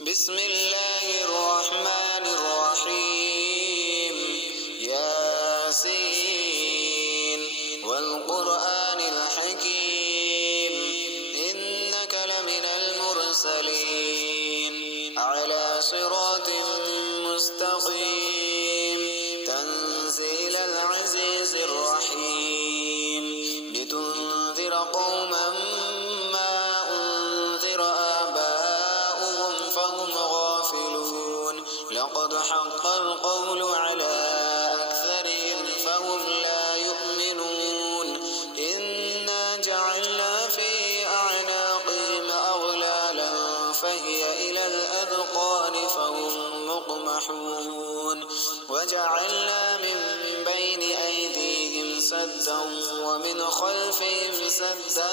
بسم الله الرحمن الرحيم ياسين والقرآن الحكيم إنك لمن المرسلين على صراط مستقيم تنزيل العزيز الرحيم لتنذر قوما ما أنذر آباؤهم فهم غافلون لقد حق القول على أكثرهم فهم لا يؤمنون إنا جعلنا في أعناقهم أغلالا فهي إلى الأذقان فهم مقمحون وجعلنا من بين أيديهم سدا ومن خلفهم سدا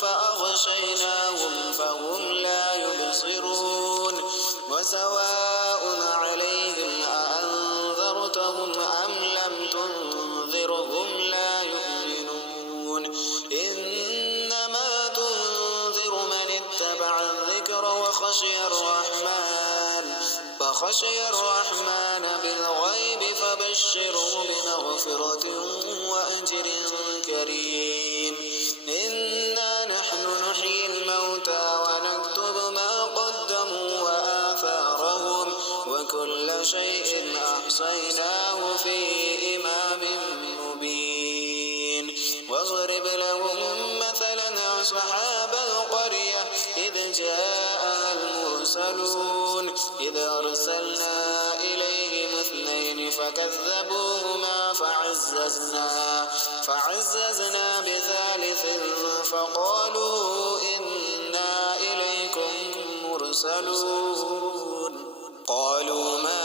فأغشيناهم فهم لا يبصرون وسواء عليهم أأنذرتهم أم لم تنذرهم لا يؤمنون إنما تنذر من اتبع الذكر وخشي الرحمن بالغيب فبشره بمغفرة وأجر كريم إنا نحن نحيي الموتى ونكتب ما قدموا وآثارهم وكل شيء أحصيناه في إمام مبين واضرب لهم مثلا أصحاب القرية إذ جاءها المرسلون إذ أرسلنا إليهم اثنين فكذبوهما فعززنا بثالث فقالوا إنا إليكم مرسلون قالوا ما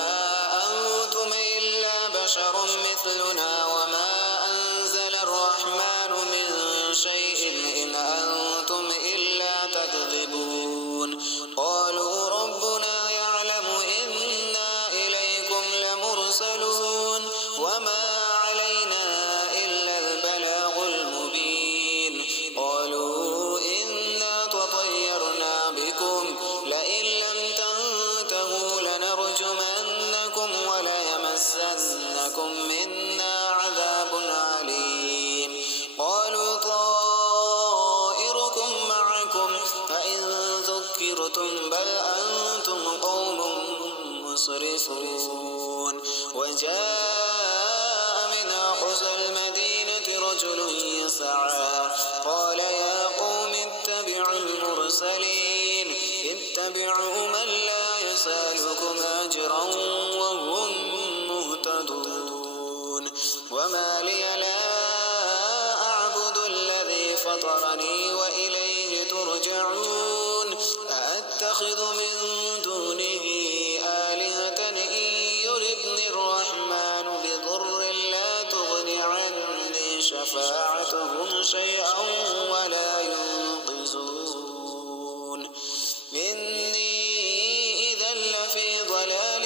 أنتم إلا بشر مثلنا وما أنزل الرحمن من شيء إن أنتم إلا تكذبون قالوا ربنا يعلم إنا إليكم لمرسلون وما علينا إلا البلاغ المبين قالوا إنا تطيرنا بكم لئن لم تنتهوا لنرجمنكم وليمسنكم منا عذاب عليم قالوا طائركم معكم فإن ذكرتم بل أنتم قوم مسرفون وجاء من أقصى المدينة رجل يسعى قال يا قوم اتبعوا المرسلين اتبعوا من لا يسألكم أجرا وهم مهتدون وما لي لا أعبد الذي فطرني وإليه ترجعون أأتخذ من دونه آلهة إن يردني الرحمن بضر لا تغن عني شفاعتهم شيئا ولا ينقذون إني إذا لفي ضلال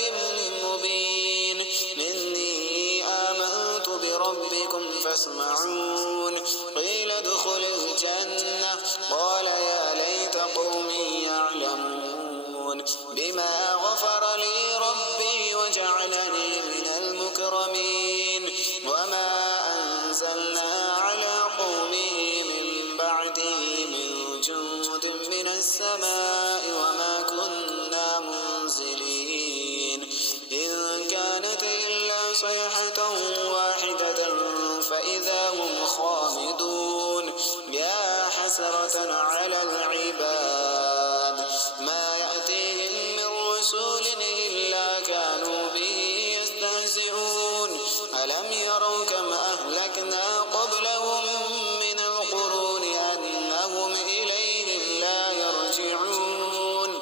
مبين إني آمنت بربكم فاسمعون قيل ادخل الجنة قال يا ليت قومي يعلمون بما غفر لي ربي وجعلني من المكرمين وما أنزلنا على قومه من بعده من جند من السماء وما كنا منزلين إن كانت إلا صيحة واحدة فإذا هم خامدون يا حسرة على العباد ما يأتيهم من رسول إلا كانوا به يستهزئون ألم يروا كم أهلكنا قبلهم من القرون أنهم إليهم لا يرجعون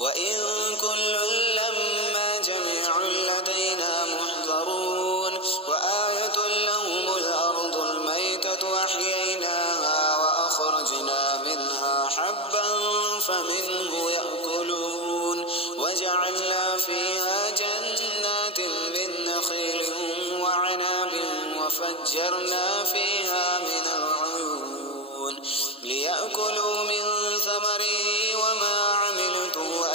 وإن كل لما جميع لدينا محضرون وآية لهم الأرض الميتة أحييناها وأخرجنا منها حبا فمنه يأكلون وجعلنا فيها جنات من نخيل وعناب وفجرنا فيها من العيون ليأكلوا من ثمره وما عملته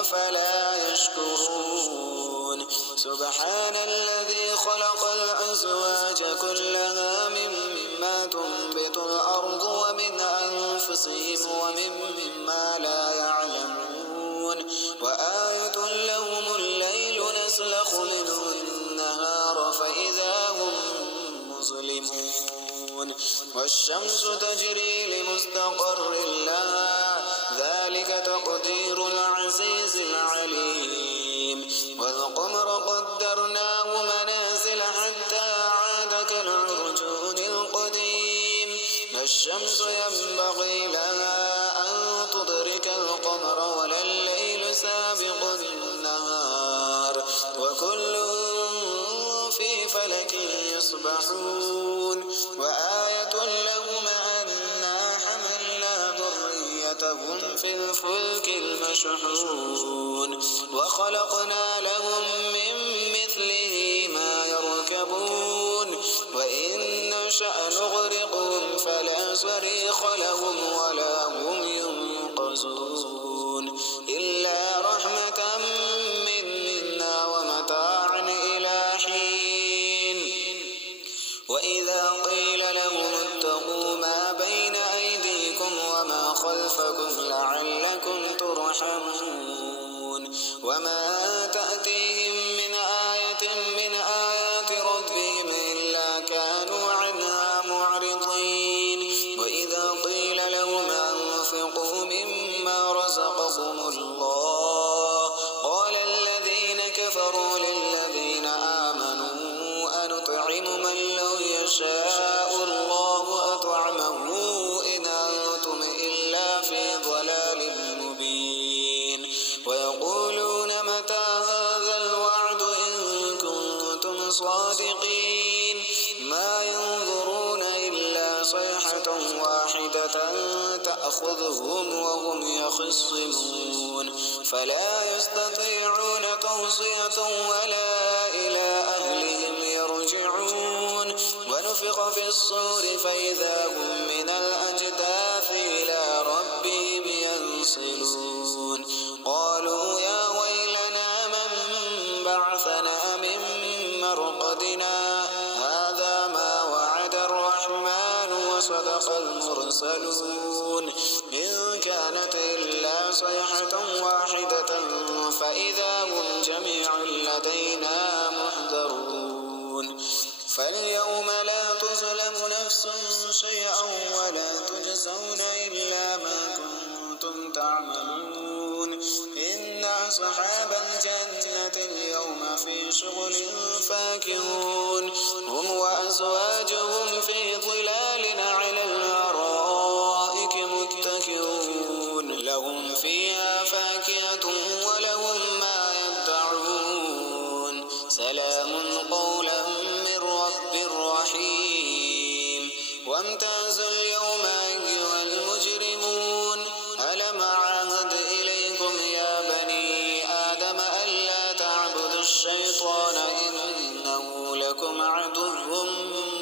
أفلا يشكرون سبحان الذي خلق الأزواج كلها مما تنبت الأرض ومن أنفسهم ومما لا يعلمون وآية لهم الليل نسلخ منه النهار فإذا هم مظلمون والشمس تجري لمستقر لها ذلك تقدير العزيز العليم والقمر قدرناه منازل حتى عاد كالعرجون القديم لا الشمس ينبغي لها أن تدرك القمر ولا الليل سابق النهار وكل في فلك يسبحون وآية لهم أنا حملنا ذريتهم في الفلك المشحون وخلقنا لهم من مثله ما يركبون وإن نشأ نغرقهم فلا صريخ لهم ولا هم ينقذون إلا رحمة منا ومتاعا إلى حين وإذا قيل لهم اتقوا ما بين أيديكم وما خلفكم لعلكم ترحمون وما تأتيهم من آية من آيات ربهم إلا كانوا عنها معرضين وإذا قيل لهم أنفقوا مما رزقكم الله قال الذين كفروا للذين آمنوا أنطعم من لو يشاء الله أطعمه إن أنتم إلا في ضلال مبين ويقولون متى هذا الوعد إن كنتم صادقين ما ينظرون إلا صيحة واحدة تأخذهم وهم يخصمون فلا يستطيعون توصية ولا إلى أهلهم يرجعون ونفخ في الصور فإذا هم من الأجداث إلى ربهم ينسلون قالوا يا ويلنا من بعثنا من مرقدنا هذا ما وعد الرحمن وصدق المرسلون إن كانت إلا صيحة واحدة فإذا هم جميع لدينا محضرون فاليوم لا تظلم نفس شيئا ولا تجزون إلا ما كنتم تعملون إن أصحاب الجنة اليوم في شغل فاكهون هم وأزواجهم في ظلال على الأرائك متكئون لهم فيها فاكهة ولهم ما يدعون سلام قولا من رب رحيم وامتازوا اليوم أيها المجرمون ألم أعهد إليكم يا بني آدم ألا تعبدوا الشيطان إنه لكم عدو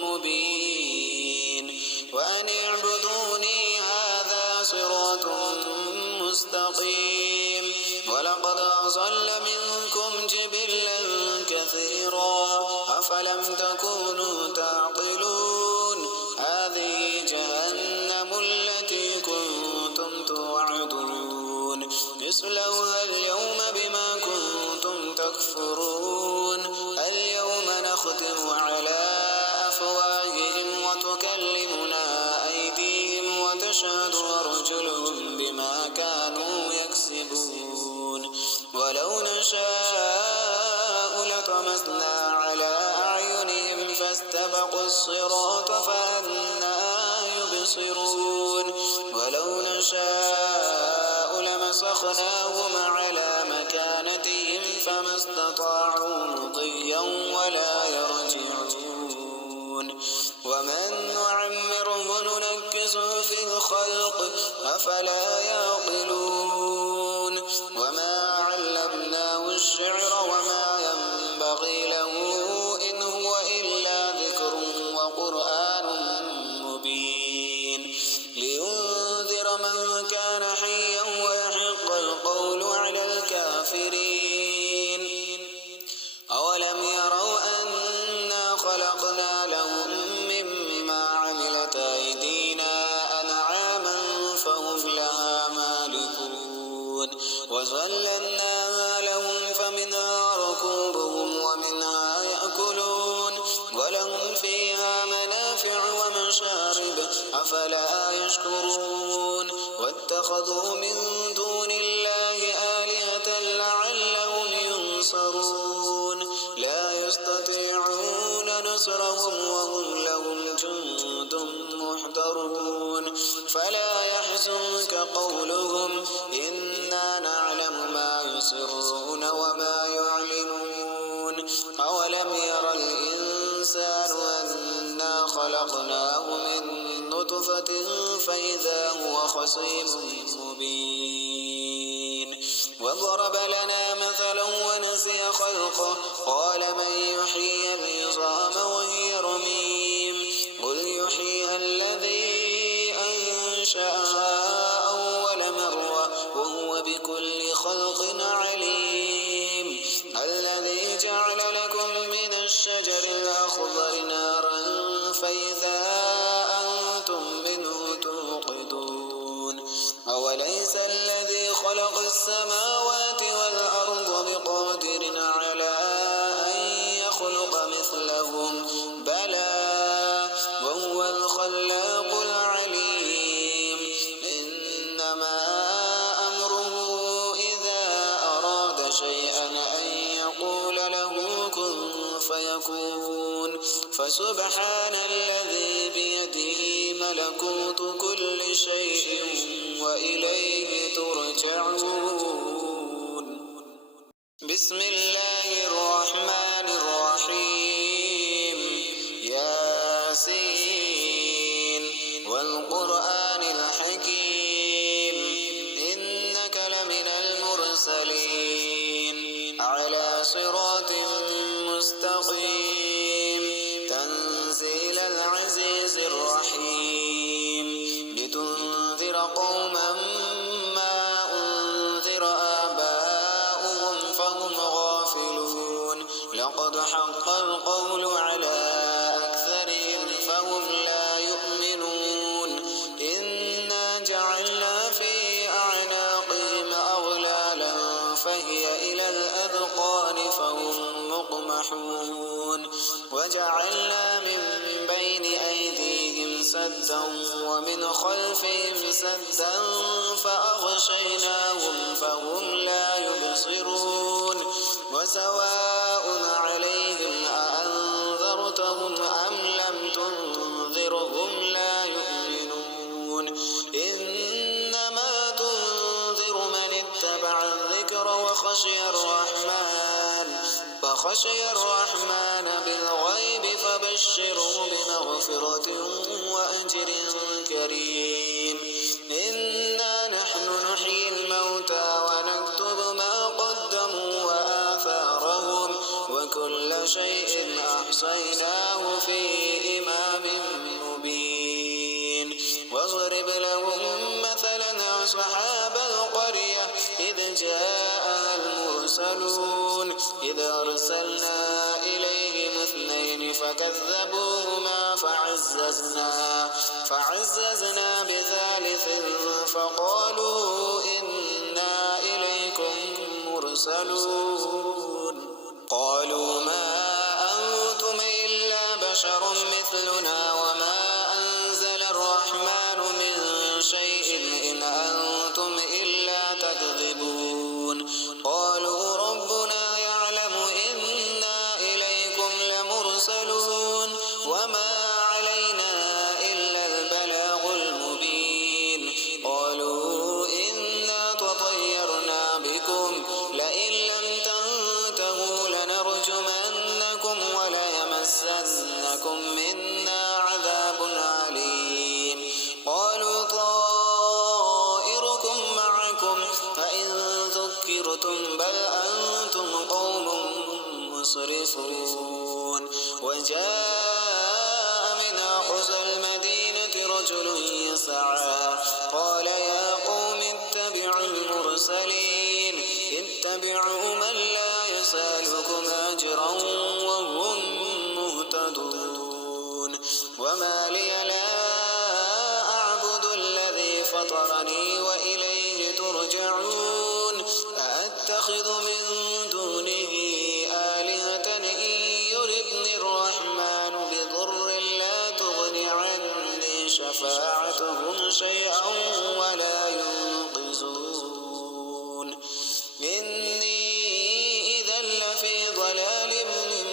مبين وأن اعبدوني هذا صراط مستقيم ولقد أضل منكم جبلا كثيرا أفلم تكونوا تعقلون هذه جهنم التي كنتم توعدون اصلوها اليوم بما كنتم تكفرون اليوم نختم على أفواههم وتكلمنا أيديهم وتشهد أرجلهم بما كانوا يكسبون ولو نشاء لطمسنا على أعينهم فاستبقوا الصراط فأنى يبصرون ولو نشاء لمسخناهم على مكانتهم فما استطاعوا مضيا ولا يرجعون ومن نعمره ننكسه في الخلق أفلا يعقلون وما علمناه الشعر وما ينبغي له إن هو إلا ذكر وقرآن مبين لينذر من كان حيا ويحق القول على الكافرين وظللناها لهم فمنها ركوبهم ومنها يأكلون ولهم فيها منافع ومشارب أفلا يشكرون واتخذوا من دون الله آلهة لعلهم ينصرون لا يستطيعون نصرهم وهم لهم جند محضرون فلا يحزنك قولهم إنا نعلم ما يسرون وما يعلنون أولم ير الإنسان أنا خلقناه من نطفة فإذا هو خصيم مبين وضرب لنا مثلا ونسي خلقه قال من يحيي العظام وهي رميم قل يحييها الذي أنشأها أول مرة وهو بكل خلق عليم الذي جعل لكم من الشجر الأخضر نارا فإذا أنتم منه توقدون أوليس الذي خلق السماوات والأرض بقادر على أن يخلق مثلهم بلى وهو الخلاق العليم إنما أمره إذا أراد شيئا أن يقول له كن فيكون فسبحان الذي بيده ملكوت كل شيء وإليه ترجعون بسم الله الرحمن الرحيم ياسين والقرآن الحكيم إنك لمن المرسلين على صراط مستقيم تنزيل العزيز الرحيم لتنذر قوما ما أنذر آباؤهم فهم غافلون لقد حق القول على أكثرهم فهم لا يؤمنون إنا جعلنا في أعناقهم أغلالا فهي إلى الأذقان فهم مقمحون وجعلنا من بين أيديهم سدا ومن خلفهم سدا فأغشيناهم فهم لا يبصرون وسواء عليهم أأنذرتهم أم لم تنذرهم لا يؤمنون إنما تنذر من اتبع الذكر وخشي الرحمن بالغيب فبشره بمغفرة وأجر كريم إنا نحن نحيي الموتى ونكتب ما قدموا وآثارهم وكل شيء أحصيناه في إمام مبين واضرب لهم مثلا أصحاب القرية إذ جاءها المرسلون إذ أرسلنا إليهم اثنين فكذبوهما فعززنا بثالث فقالوا إنا إليكم مرسلون قالوا ما أنتم إلا بشر مثلنا وما أنزل الرحمن من شيء إن أنتم إلا تكذبون قالوا ربنا يعلم إنا إليكم لمرسلون وما علينا إلا البلاغ المبين قالوا إنا تطيرنا بكم لئن لم تنتهوا لنرجمنكم وليمسنكم منا عذاب عليم قالوا طائركم معكم فإن ذكرتم بل أنتم قوم مسرفون وجاء من أقصى المدينة رجل يسعى قال يا قوم اتبعوا المرسلين اتبعوا من لا يسألكم أجرا وهم مهتدون وما لي لا أعبد الذي فطرني وإليه ترجعون أأتخذ من دونه آلهة إن يردني الرحمن بضر لا تغن عني شفاعتهم شيئا ولا ينقذون إني إذا لفي ضلال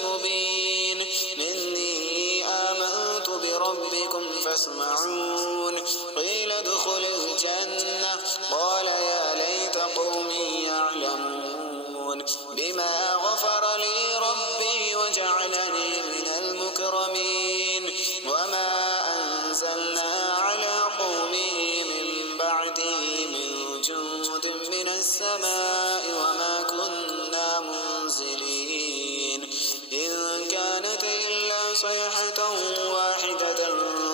مبين إني آمنت بربكم فاسمعون قيل ادخل الجنة قال يا ليت قومي يعلمون بما غفر لي ربي وجعلني من المكرمين وما أنزلنا على قومه من بعده من جند من السماء وما كنا منزلين إن كانت إلا صيحة واحدة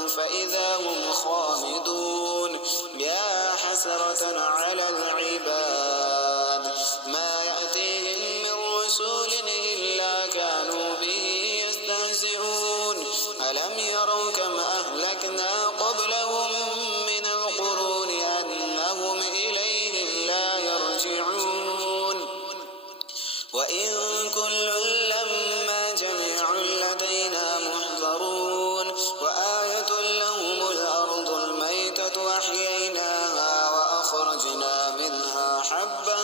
فإذا هم خامدون يا حسرة على العباد ما يأتيهم من رسول إلا كانوا به يستهزئون ألم يروا كم أهلكنا قبلهم من القرون أنهم إليهم لا يرجعون وإن كل لما جميع لدينا محضرون وآية لهم الأرض الميتة أحييناها وأخرجنا منها حبا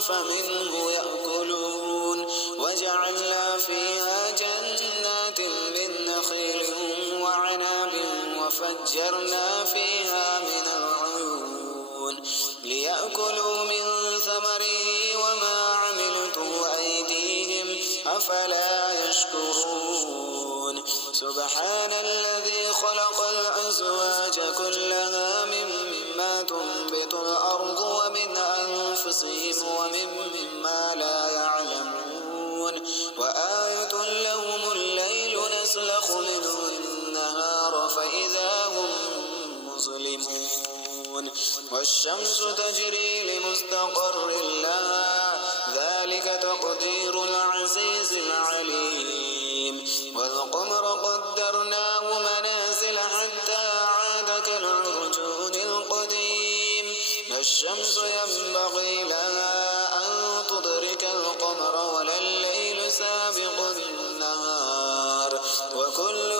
فمنه يأكلون وجعلنا فيها جنات من نخيل وعناب وفجرنا فيها من العيون ليأكلوا من ثمره وما عملته أيديهم أفلا يشكرون سبحان الذي خلق الأزواج كلها مما تنبت الأرض ومن أنفسهم ومما لا يعلمون وآية لهم الليل نسلخ منه النهار فإذا هم مظلمون والشمس تجري لمستقر لها ذلك تقدير العزيز العليم والقمر قدرناه منازل حتى عاد كالعرجون القديم الشمس ينبغي لها أن تدرك القمر ولا الليل سابق النهار وكل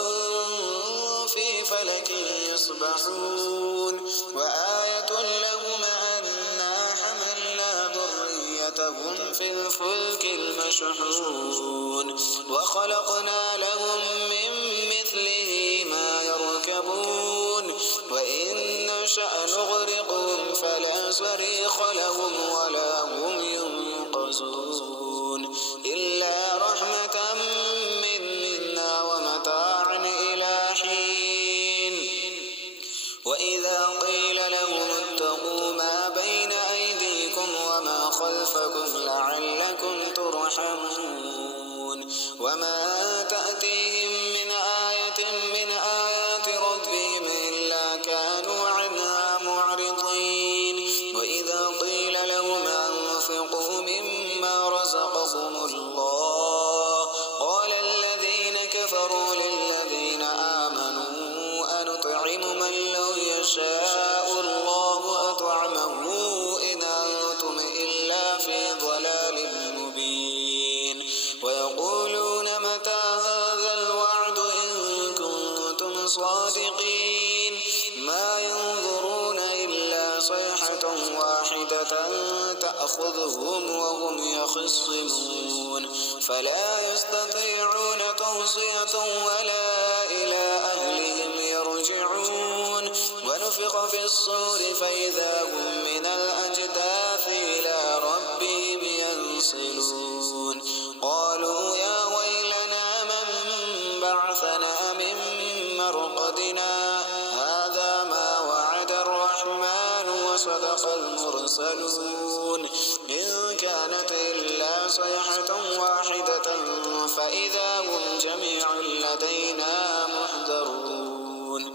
في فلك يسبحون وآية لهم أنا حملنا ذريتهم في الفلك المشحون وخلقنا لهم من مثله ما يركبون وإن نشأ نغرقهم فلا صريخ لهم ولا هم ينقذون إلا رحمة منا ومتاعا إلى حين وإذا قيل لهم اتقوا ما بين أيديكم وما خلفكم لعلكم ترحمون وما تأتيهم من آية من آيات ربهم إلا كانوا عنها معرضين وإذا قيل لهم أنفقوا مما رزقكم الله قال الذين كفروا للذين آمنوا أنطعم من لو يشاء الله أطعمه إن أنتم إلا في ضلال مبين ويقولون متى هذا الوعد إن كنتم صادقين ما ينظرون إلا صيحة واحدة تأخذهم وهم يخصمون فلا يستطيعون توصية ولا إلى أهلهم يرجعون ونفخ في الصور فإذا هم من الأجداث إلى ربهم ينسلون قالوا يا ويلنا من بعثنا من مرقدنا هذا ما وعد الرحمن وصدق المرسلون إن كانت إلا صيحة واحدة فإذا هم جميع لدينا محضرون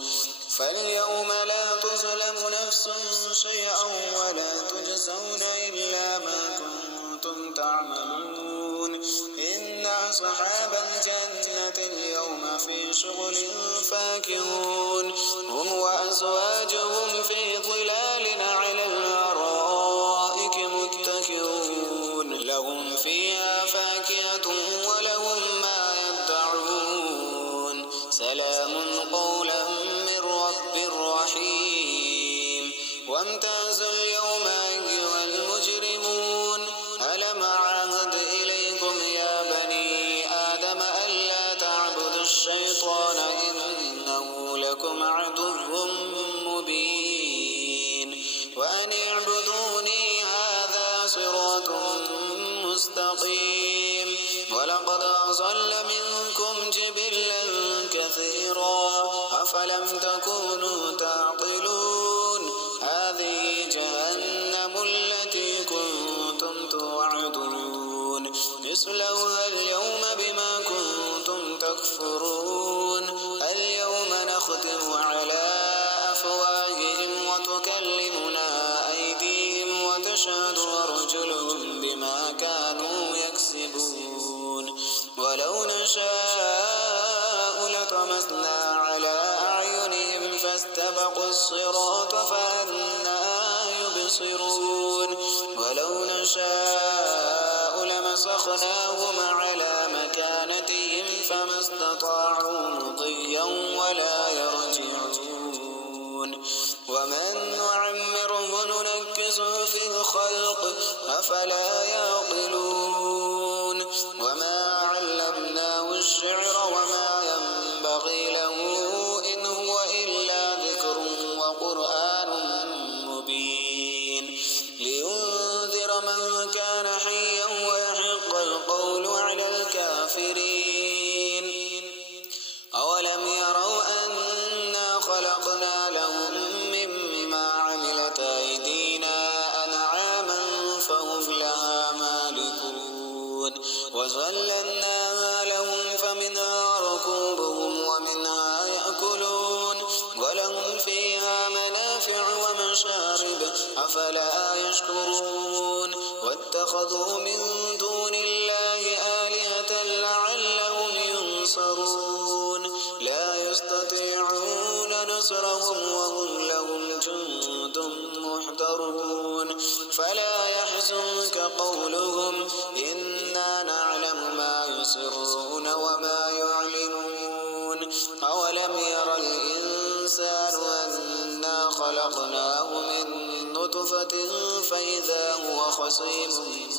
فاليوم لا تظلم نفس شيئا ولا تجزون إلا ما كنتم تعملون إن أصحاب الجنة اليوم في شغل فاكهون هم وأزواجهم في ظلال على الأرائك متكئون صراط مستقيم ولقد أضل منكم جبلا كثيرا أفلم تكونوا تعقلون هذه جهنم التي كنتم توعدون اصلوها اليوم بما كنتم تكفرون اليوم نختم على أفواههم وتكلمنا أيديهم وتشهد أرجلهم بما كانوا يكسبون ولو نشاء لطمسنا على أعينهم فاستبقوا الصراط فأنى يبصرون ولو نشاء لمسخناهم على مكانتهم فما استطاعوا مضيا ولا يرجعون ومن نعمره ننكسه في الخلق أفلا يعقلون وما علمناه الشعر وما ينبغي له إن هو إلا ذكر وقرآن مبين لينذر من كان حيا ويحق القول على الكافرين أولم يروا أنا خلقنا لهم مما عملت أيدينا أنعاما فهم لها مالكون وظللناها لهم فمنها ركوبهم ومنها يأكلون ولهم فيها منافع ومشارب أفلا يشكرون واتخذوا من دون الله آلهة لعلهم ينصرون لا يستطيعون نصرهم وهم لهم جند محضرون فلا يحزنك قولهم إنا نعلم ما يسرون وما يعلنون أولم ير الإنسان أنا خلقناه من نطفة فإذا هو خصيم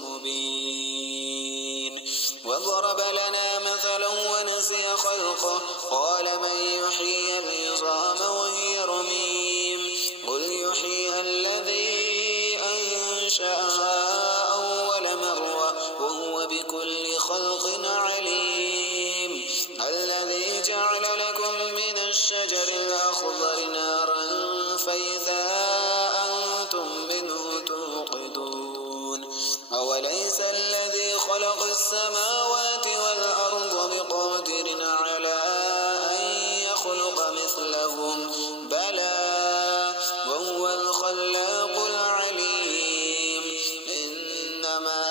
مبين وضرب لنا مثلا ونسي خلقه قال من يحيي العظام وهي رميم قل يحييها الذي أنشأها أول مرة وهو بكل خلق عليم الذي جعل لكم من الشجر الأخضر نارا فإذا أنتم منه توقدون أوليس الذي خلق السماوات والأرض بقادر على أن يخلق مثلهم بلى وهو الخلاق العليم إنما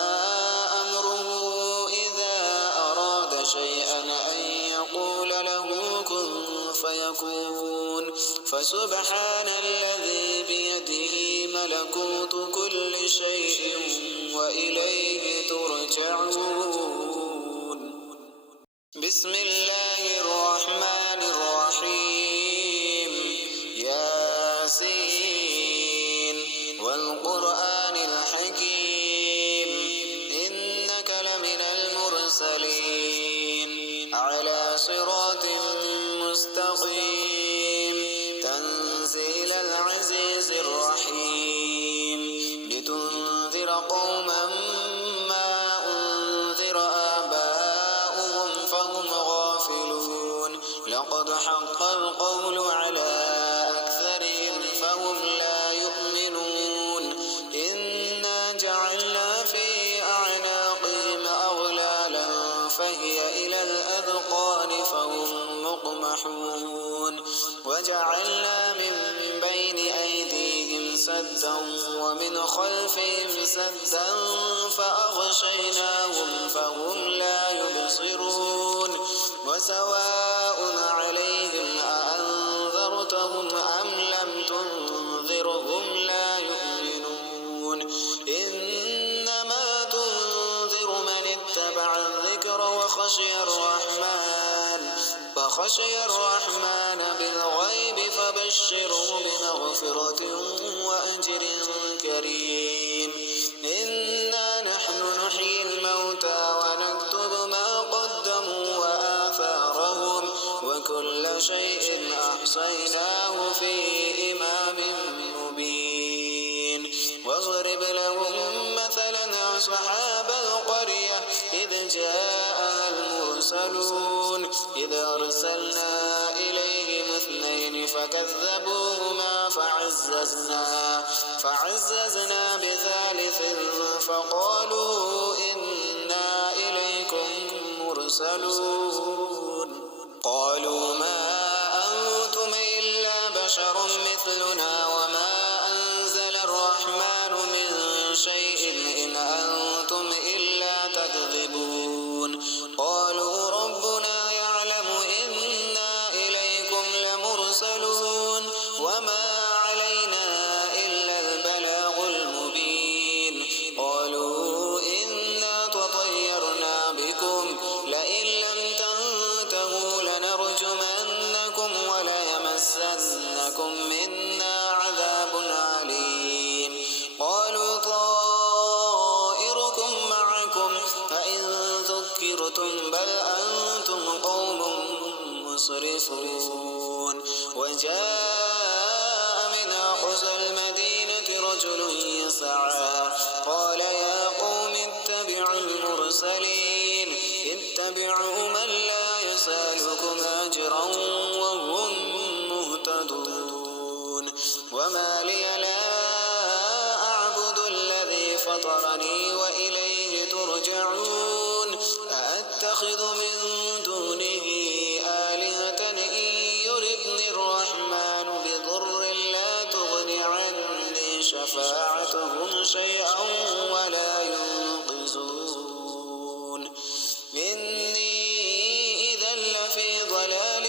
أمره إذا أراد شيئا أن يقول له كن فيكون فسبحان الذي بيده ملكوت كل شيء وإليه ترجعون بسم الله الرحمن الرحيم ياسين والقرآن الحكيم إنك لمن المرسلين على صراط مستقيم تنزيل العزيز الرحيم لتنذر قوما ما أنذر آباؤهم فهم غافلون لقد حق القول على أكثرهم فهم لا يؤمنون إنا جعلنا في أعناقهم أغلالا فهي إلى الأذقان فهم مقمحون وجعلنا من بين أيديهم سدا ومن خلفهم سدا فأغشيناهم فهم لا يبصرون وسواء عليهم أأنذرتهم أم لم تنذرهم لا يؤمنون إنما تنذر من اتبع الذكر وخشي الرحمن بالغيب فبشره بمغفرة وأجر كريم إنا نحن نحيي الموتى ونكتب ما قدموا وآثارهم وكل شيء أحصيناه في إمام مبين واضرب لهم مثلا أصحاب القرية إذ جاءها المرسلون إذ أرسلنا إليهم اثنين فكذبوهما فعززنا بثالث فقالوا إنا إليكم مرسلون قالوا ما أنتم إلا بشر مثلنا وما أنزل الرحمن من شيء إن أنتم إلا تكذبون قالوا ربنا يعلم إنا إليكم لمرسلون وما علينا إلا البلاغ المبين قالوا إنا تطيرنا بكم لئن لم تنتهوا لنرجمنكم وليمسنكم منا عذاب عليم قالوا طائركم معكم فإن ذكرتم بل أنتم قوم مسرفون وجاء من أقصى المدينة رجل يسعى قال يا قوم اتبعوا المرسلين اتبعوا من لا يسألكم أجرا وهم مهتدون وما لي لا أعبد الذي فطرني وإليه ترجعون أأتخذ من دونه آلهة إن يردني الرحمن بضر لا تغن عني شفاعتهم شيئا ولا ينقذون إني إذا لفي ضلال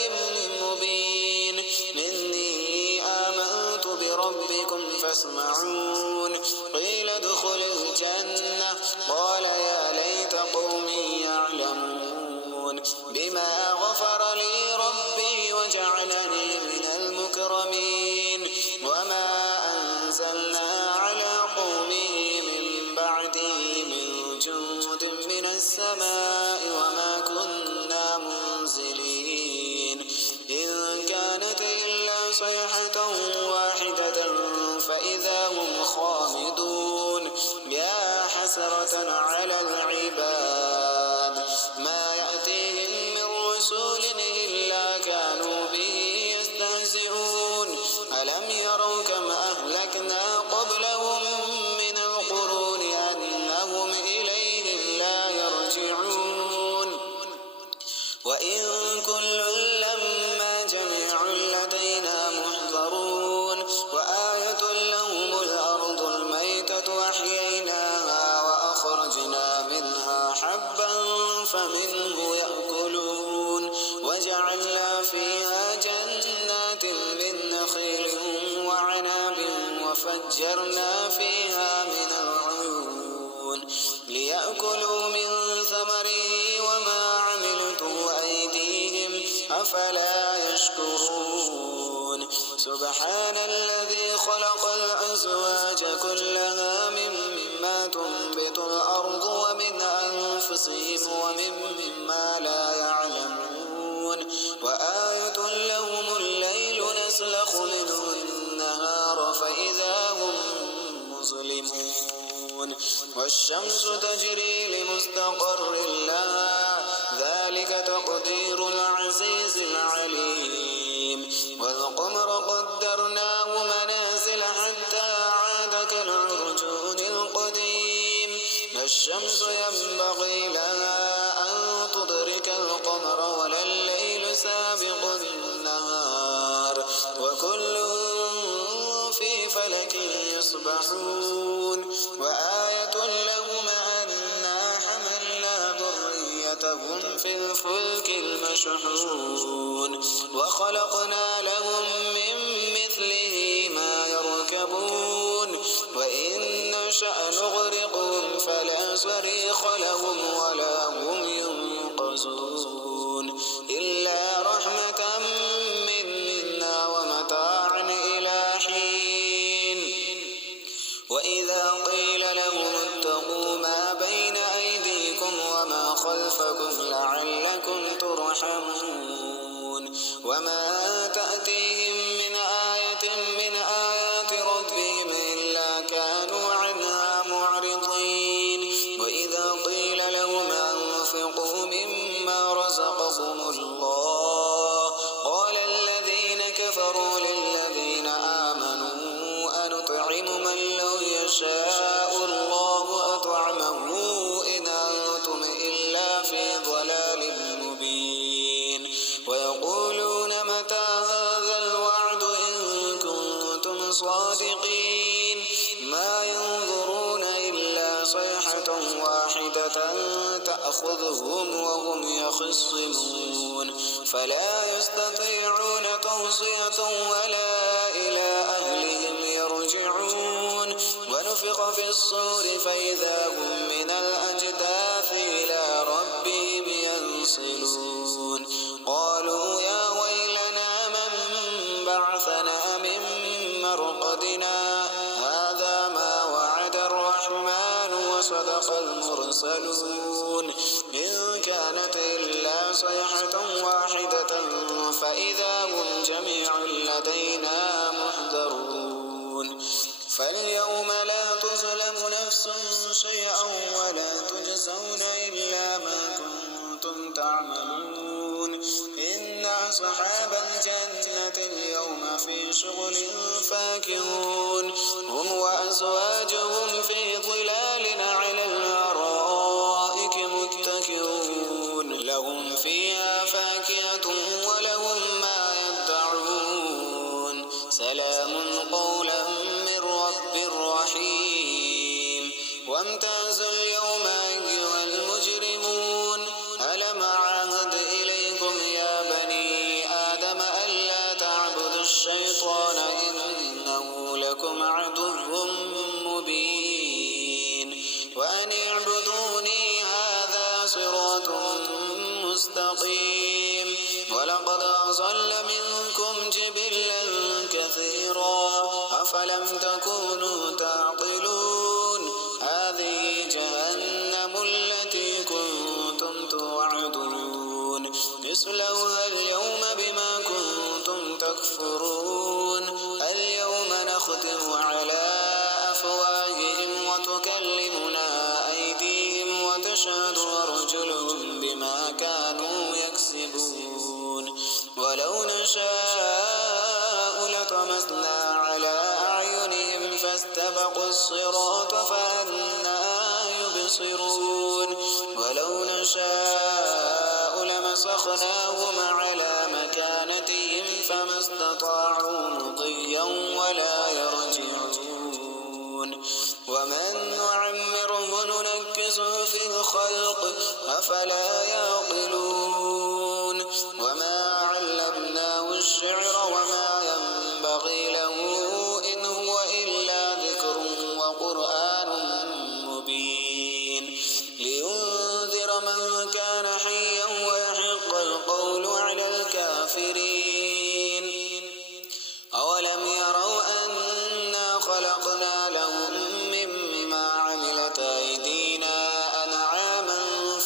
مبين إني آمنت بربكم فاسمعون قيل ادخل الجنة قال يا ليت قومي يعلمون بما غفر لي ربي وجعلني من المكرمين وما أنزلنا على قومه من بعده من جند من السماء وما كنا منزلين إن كانت إلا صيحة واحدة فإذا هم خامدون يا حسرة على العباد ما يأتيهم من رسول إلا كانوا به يستهزئون ألم يروا كم أهلكنا قبلهم من القرون أنهم إليهم لا يرجعون وإن كل لما جميع لدينا محضرون وآية لهم الأرض الميتة أحييناها وأخرجنا منها حبا فمنه يأكلون وجعلنا فيها جنات من نخيل وعناب وفجرنا فيها من العيون ليأكلوا من ثمره وما عملته أيديهم أفلا يشكرون سبحان الذي خلق الأزواج كلها مما تنبت الأرض ومن أنفسهم ومما لا يعلمون وآية لهم الليل نسلخ منه النهار فإذا هم مظلمون والشمس تجري لمستقر لها ذلك تقدير العزيز العليم والقمر قدرناه منازل حتى عاد كالعرجون القديم الشمس ينبغي لها أن تدرك القمر ولا الليل سابق النهار وكل في فلك يسبحون وآية لهم أنا حملنا ذريتهم في الفلك المشحون وخلقنا لهم من مثله ما يركبون وإن نشأ نغرقهم فلا صريخ لهم ولا هم ينقذون إلا رحمة منا ومتاعا إلى حين وإذا قيل لهم اتقوا ما بين أيديكم وما خلفكم لعلكم ترحمون وما تأتيهم من آية من آيات ربهم إلا كانوا عنها معرضين صيحة واحدة تأخذهم وهم يخصمون فلا يستطيعون توصية ولا إلى أهلهم يرجعون ونفخ في الصور فإذا هم من الأجداث إلى ربهم ينسلون قالوا يا ويلنا من بعثنا من مرقدنا هذا ما وعد الرحمن وصدق المرسلون إن كانت إلا صيحة واحدة فإذا هم جميع لدينا محضرون فاليوم لا تظلم نفس شيئا ولا تجزون إلا ما كنتم تعملون إن أصحاب الجنة اليوم في شغل فاكهون هم وأزواجهم في ظلال على الأرائك متكئون لهم فيها فاكهة ولهم ما يدعون سلام قولا من رب رحيم وامتازوا اليوم أيها المجرمون ألم أعهد إليكم يا بني آدم ألا تعبدوا الشيطان إنه لكم عدو مبين وأن اعبدوني هذا صراط مستقيم ولقد أضل منكم جبلا كثيرا أفلم تكونوا تعقلون هذه جهنم التي كنتم توعدون اصلوها اليوم بما كنتم تكفرون اليوم نختم على أفواههم وتكلمنا أيديهم وتشهد أرجلهم بما كانوا يكسبون ولو نشاء لطمسنا على أعينهم فاستبقوا الصراط فأنى يبصرون ولو نشاء لمسخناهم على مكانتهم فما استطاعوا مضيا ولا يرجعون ومن نعمره ننكسه في الخلق أفلا يعقلون وما علمناه الشعر وما ينبغي له إن هو إلا ذكر وقرآن مبين لينذر من كان حيا ويحق القول على الكافرين أولم يروا أنا خلقنا لهم مما عملت أيدينا أنعاما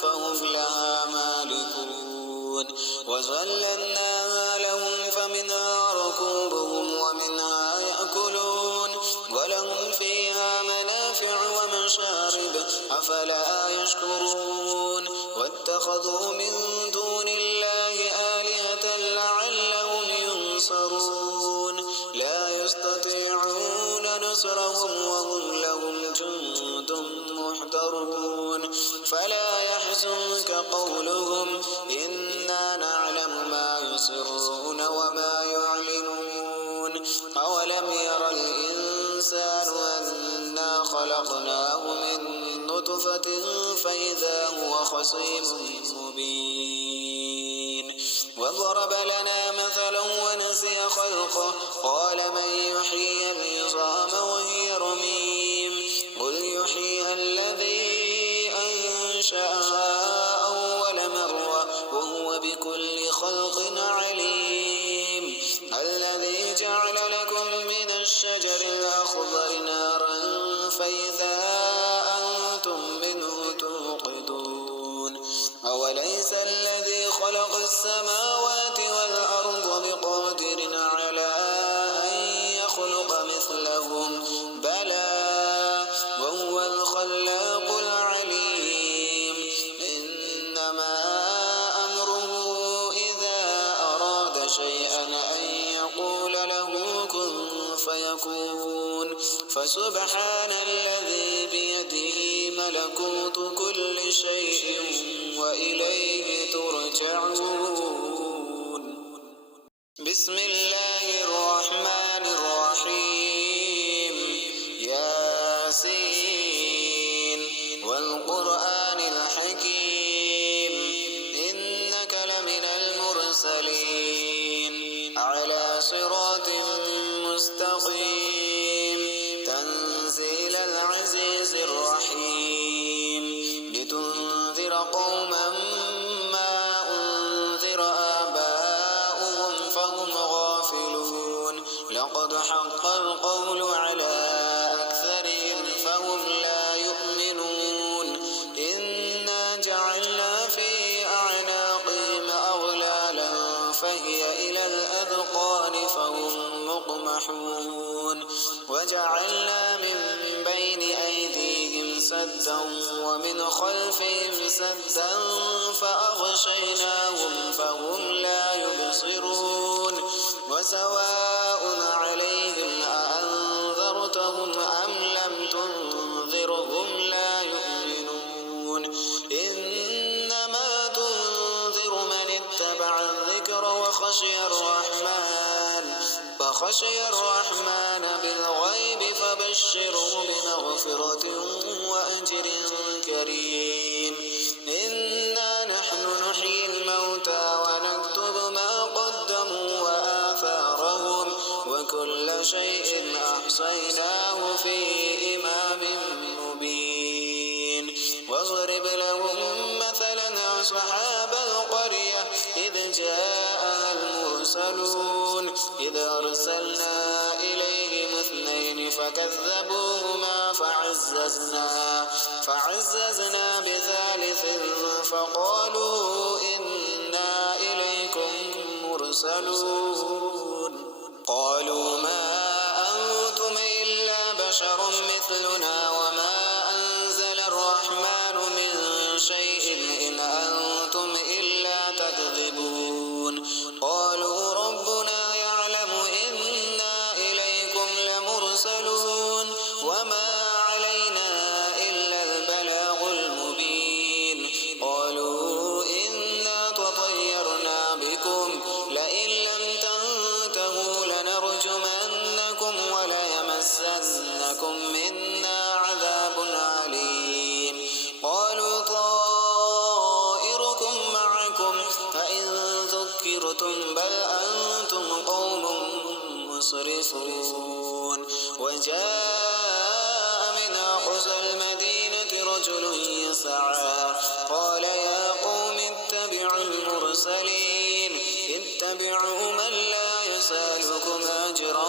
فهم لها مالكون وظللناها لهم فمنها ركوبهم ومنها يأكلون ولهم فيها منافع ومشارب أفلا يشكرون واتخذوا من دون الله آلهة لعلهم ينصرون لا يستطيعون نصرهم وهم لهم جند محضرون فلا يحزنك قولهم إنا نعلم ما يسرون وما يعلنون أولم ير الإنسان أنا خلقناه من نطفة فإذا هو خصيم مبين وضرب لنا مثلا ونسي خلقه قال من يحيي العظام وهي رميم قل يحييها الذي أنشأها أول مرة وهو بكل خلق عليم الذي جعل لكم من الشجر الأخضر نارا فإذا أنتم منه توقدون أوليس الذي خلق السماوات والأرض بقادر على أن يخلق مثلهم بلى وهو الخلاق العليم إنما أمره إذا أراد شيئا أن يقول له كن فيكون فسبحان الذي بيده ملكوت كل شيء وإليه ترجعون بسم الله الرحمن الرحيم ياسين والقرآن الحكيم إنك لمن المرسلين على صراط مستقيم تنزيل العزيز الرحيم لتنذر قوما ما أنذر آباؤهم فهم غافلون لقد حق القول على أكثرهم فهم لا يؤمنون إنا جعلنا في أعناقهم أغلالا فهي إلى الأذقان فهم مقمحون وجعلنا من بين أيديهم سدا ومن خلفهم سدا فأغشيناهم فهم لا يبصرون وسواء عليهم أأنذرتهم أم لم تنذرهم لا يؤمنون إنما تنذر من اتبع الذكر وخشي الرحمن بالغيب فبشره بمغفرة وأجر كريم إنا نحن نحيي الموتى ونكتب ما قدموا وآثارهم وكل شيء أحصيناه في إمام مبين واضرب لهم مثلا أصحاب القرية إذ جاءها المرسلون إذ أرسلنا إليهم اثنين فكذبوهما فعززنا بثالث فقالوا إنا إليكم مرسلون قالوا ما أنتم إلا بشر مثلنا وما أنزل الرحمن من شيء إن أنتم إلا تكذبون قالوا ربنا يعلم إنا إليكم لمرسلون وما علينا إلا البلاغ المبين قالوا إنا تطيرنا بكم لئن لم تنتهوا لنرجمنكم وليمسنكم منا عذاب عليم قالوا طائركم معكم فإن ذكرتم بل أنتم قوم مسرفون وجاء من أقصى المدينة رجل يسعى قال يا قوم اتبعوا المرسلين اتبعوا من لا يسألكم أجرا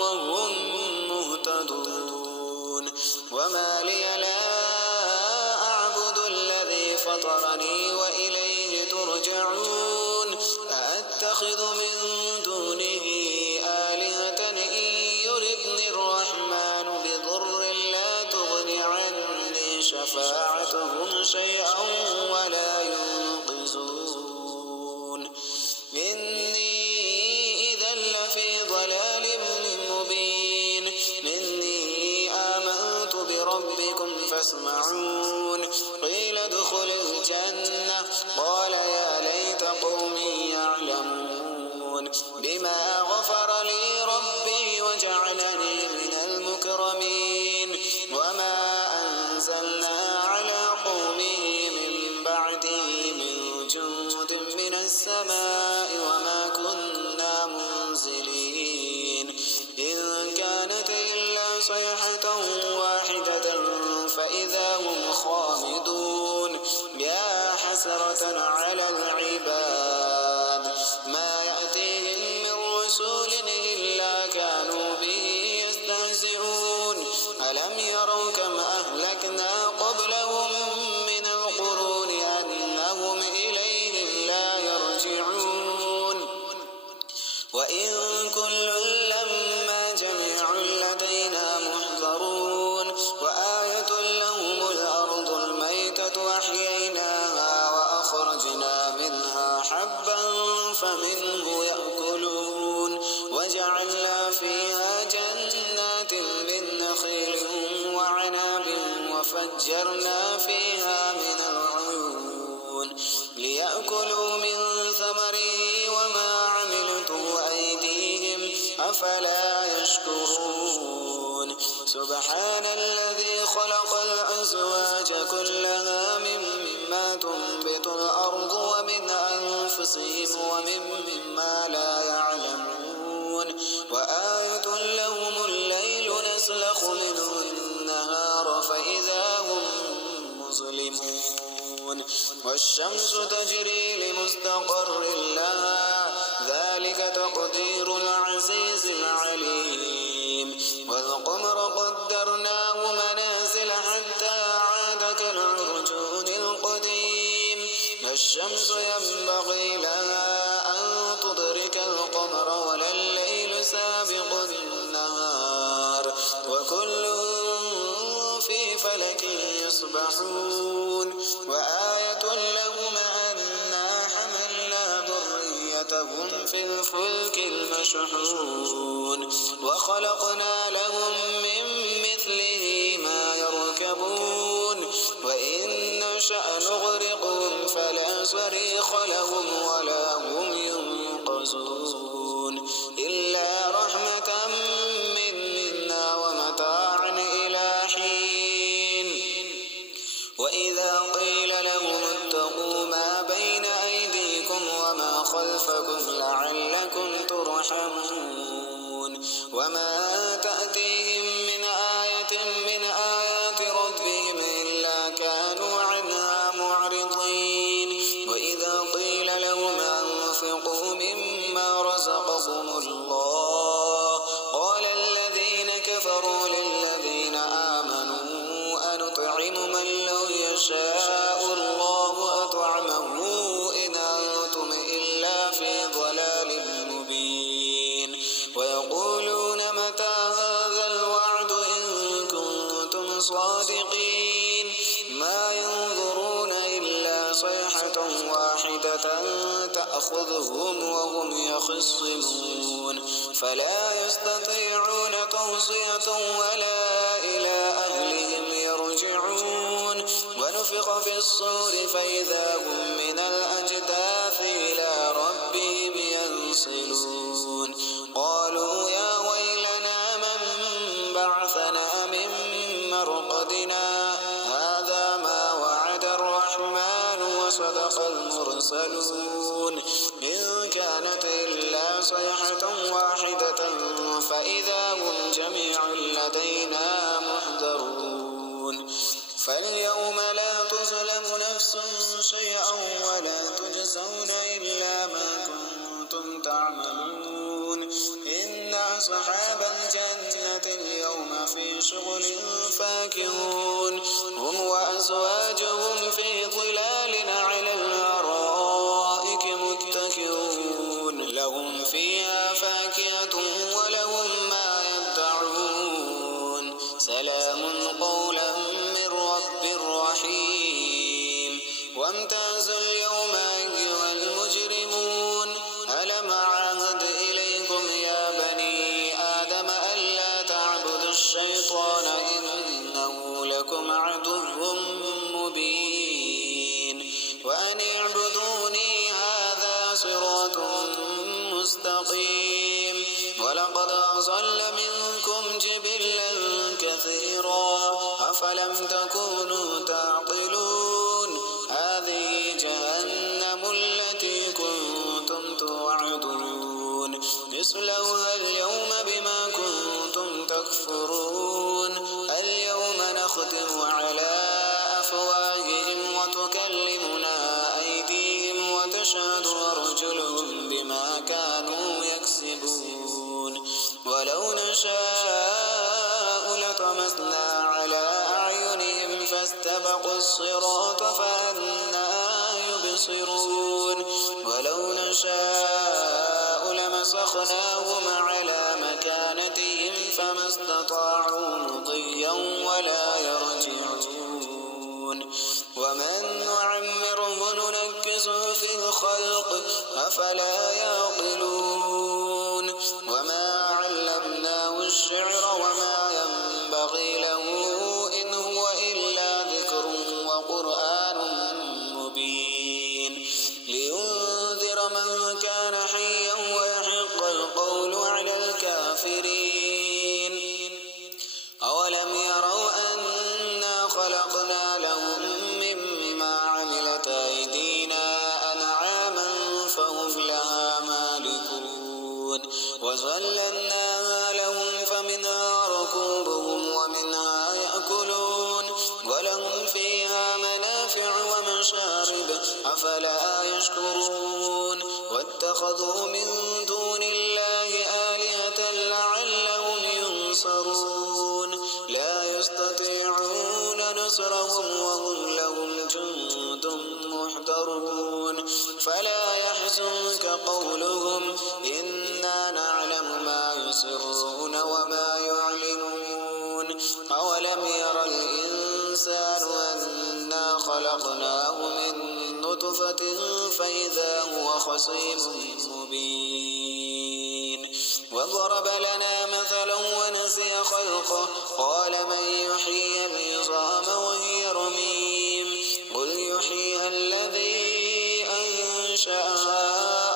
وهم مهتدون وما لي لا أعبد الذي فطرني وإليه ترجعون أأتخذ من دونه آلهة إن يردني الرحمن بضر لا تغن عني شفاعتهم شيئا ولا ينقذون إني إذا لفي ضلال مبين إني آمنت بربكم فاسمعون قيل ادخل الجنة قال يا ليت قومي يعلمون بما غفر لي ربي وجعلني من المكرمين وما أنزلنا على قومه من بعده من جند من السماء وما كنا منزلين إن كانت إلا صيحة واحدة فإذا هم خامدون يا حسرة على العباد ما يأتيهم من رسول إلا كانوا به يستهزئون ألم يروا كم أهلكنا قبلهم من القرون أنهم إليهم لا يرجعون وإن كل لما جميع لدينا محضرون وآية لهم الأرض الميتة أحييناها وأخرجنا منها حبا فمنه يأكلون وجعلنا فيها جنات من نخيل وعناب وفجرنا فيها من العيون ليأكلوا من ثمره وما عملته أيديهم أفلا يشكرون سبحان الذي خلق الأزواج والأزواج كلها مما تنبت الأرض ومن أنفسهم ومما لا يعلمون وآية لهم الليل نسلخ منه النهار فإذا هم مظلمون والشمس تجري لمستقر لها ذلك تقدير العزيز العليم والقمر قدرناه منازل حتى عاد كالعرجون القديم الشمس ينبغي لها أن تدرك القمر ولا الليل سابق النهار وكل في فلك يسبحون وآية لهم أنا حملنا ذريتهم في الفلك المشحون وخلقنا لهم من مثله ما يركبون وإن نشأ نغرقهم فلا صريخ لهم ولا هم ينقذون إلا رحمة منا ومتاعا إلى حين وإذا قيل لهم اتقوا ما بين أيديكم وما خلفكم لعلكم ترحمون وما تأتيهم من آية من آيات ربهم إلا كانوا عنها معرضين وإذا قيل لهم أنفقوا مما رزقكم الله قال الذين كفروا للذين آمنوا أنطعم من لو يشاء الله أطعمه إن أنتم إلا في ضلال مبين ويقولون متى هذا الوعد إن كنتم صادقين ما ينظرون إلا صيحة واحدة تأخذهم وهم يخصمون فلا يستطيعون توصية ولا إلى أهلهم يرجعون ونفخ في الصور فإذا هم من الأجداث إلى ربهم ينسلون قالوا يا ويلنا من بعثنا من مرقدنا هذا ما وعد الرحمن وصدق المرسلون إن كانت إلا صيحة واحدة فإذا هم جميع لدينا محضرون فاليوم لا تظلم نفس شيئا ولا تجزون إلا ما كنتم تعملون إن أصحاب الجنة اليوم في شغل فاكهون هم وأزواجهم في ظلال على الأرائك متكئون لهم فيها فاكهة ولهم ما يدعون سلام قولا من رب رحيم وامتازوا اليوم أيها المجرمون ألم أعهد إليكم يا بني آدم ألا تعبدوا الشيطان إنه لكم عدو مبين وأن اعبدوني هذا صراط مستقيم ولقد أضل منكم جبلا كثيرا أفلم تكونوا تعقلون هذه جهنم التي كنتم توعدون اصلوها اليوم بما كنتم تكفرون اليوم نختم على أفواههم وتكلمنا أيديهم وتشهد أرجلهم بما كانوا يكسبون ولو نشاء لطمسنا على أعينهم فاستبقوا الصراط فأنى يبصرون ولو نشاء لمسخناهم على مكانتهم فما استطاعوا مضيا ولا يرجعون ومن نعمره ننكسه في الخلق أفلا يعقلون وما علمناه الشعر وما ينبغي له إن هو إلا ذكر وقرآن مبين لينذر من كان حيا ويحق القول على الكافرين أولم يروا أنا خلقنا لهم وشارب أفلا يشكرون واتخذوا من دون الله آلهة لعلهم ينصرون لا يستطيعون نصرهم وهم لهم جند محضرون فلا يحزنك قولهم إنا نعلم ما يسرون وما يعلنون أولم ير الإنسان أنا خلقناه من نطفة فإذا هو خصيم مبين وضرب لنا مثلا ونسي خلقه قال من يحيي العظام وهي رميم قل يحييها الذي أنشأها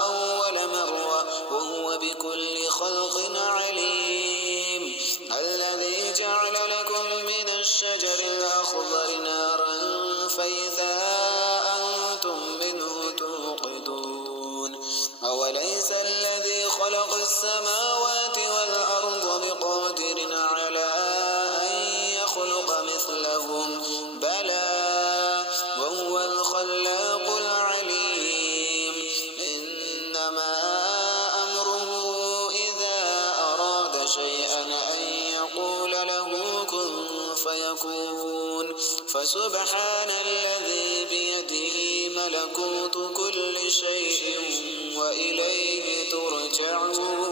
أول مرة وهو بكل خلق عليم الذي جعل لكم من الشجر الأخضر نارا فإذا أنتم منه توقدون أوليس الذي خلق السماوات والأرض بقادر على أن يخلق مثلهم بلى وهو الخلاق العليم إنما أمره إذا أراد شيئا أن يقول له كن فيكون فسبحان الذي بيده ملكوت كل شيء وإليه ترجعون